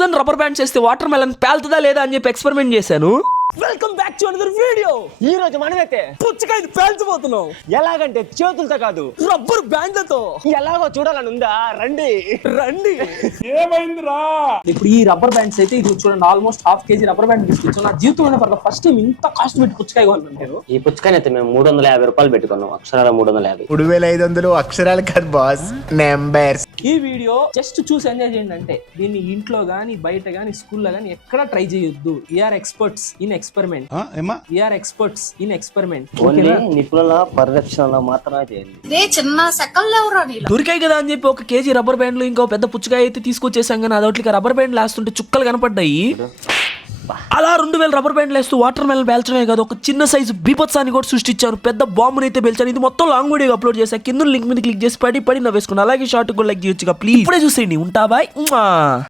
1000 rubber bands వేస్తే water melon పేలుతుందా లేదా అని చెప్పి ఎక్స్పెరిమెంట్ చేశాను. Welcome back to another video. ఈ రోజు మనమైతే పుచ్చకాయ పేల్చబోతున్నాం. ఎలాగంటే చేతులతో కాదు, రబ్బర్ బ్యాండ్లతో. ఎలాగో చూడాలని ఉందా? రండి రండి. ఏమైందిరా? ఇప్పుడు ఈ రబ్బర్ బ్యాండ్స్ అయితే ఇది చూడండి, almost half KG rubber band తీసుకొచ్చాను. నా జీవితంలో ఫర్ ద ఫస్ట్ టైం ఇంత కాస్ట్ పెట్టి పుచ్చకాయ కొన్నాను. ఈ పుచ్చకాయ అయితే మేము 350 రూపాయలు పెట్టుకున్నాం. అక్షరాల 350. 3500 అక్షరాలు కాదు బాస్, నెంబర్స్. ఈ వీడియో జస్ట్ చూసి ఎంజాయ్ చేయండి. అంటే దీన్ని ఇంట్లో గానీ బయట గానీ స్కూల్లో గానీ ఎక్కడ ట్రై చేయొద్దు. We are experts in experiment. We are experts in experiment. Only నిపుణుల పరిరక్షణలో మాత్రమే చేయండి. చిన్న సెకండ్ ఎవరో నీళ్ళు దొరికాయి కదా అని చెప్పి 1 కేజీ రబ్బర్ బ్యాండ్లు ఇంకో పెద్ద పుచ్చకాయ అయితే తీసుకొచ్చేసాం. కానీ అదొట్లకి రబ్బర్ బ్యాండ్లు వేస్తుంటే చుక్కలు కనపడ్డాయి. అలా 2000 రబ్బర్ బ్యాండ్లు వేస్తూ వాటర్ మెలన్ పేల్చడమే కాదు, ఒక చిన్న సైజు బీభత్సాన్ని కూడా సృష్టించారు. పెద్ద బాంబుని అయితే పేల్చాను. ఇది మొత్తం లాంగ్ వీడియో అప్లోడ్ చేశాను. కింద లింక్ మీద క్లిక్ చేసి పడి నవ్వేసుకుని అలాగే షార్ట్ కూడా లైక్ చేయొచ్చుగా ప్లీజ్. ఇప్పుడే చూసేయండి. ఉంటా బాయ్.